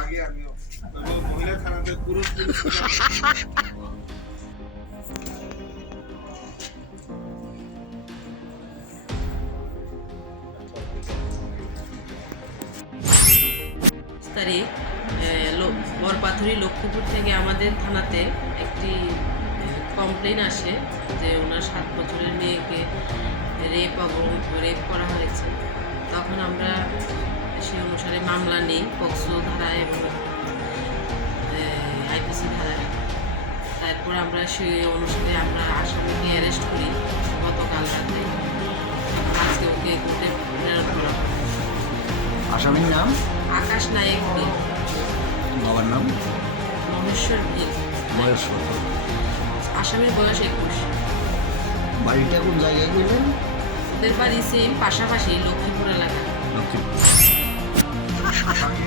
আগে আমিও মহিলা থানাতে পুরুষ তারিখ বরপাথুরি লক্ষ্মীপুর থেকে আমাদের থানাতে একটি কমপ্লেন আসে যে ওনার 7 বছরের মেয়েকে রেপ করা হয়েছে। তখন আমরা সেই অনুসারে মামলা নিই পক্সো ধারায় এবং আইপিসি ধারায়। তারপর আমরা সেই অনুসারে আমরা আসামিকে অ্যারেস্ট করি গতকাল রাতে। আজকে ওকে কোর্টে প্রেরণ করা হয়। আসামির নাম আকাশ নায়েক ভিল, বাবার নাম মহেশ্বর ভিল। বয়স কত? আসামির বয়স 21। বাড়িটা কোন জায়গায় গেলেন? ওদের বাড়ি সেম পাশাপাশি লক্ষ্মীপুর এলাকা। লক্ষ্মীপুর। আগে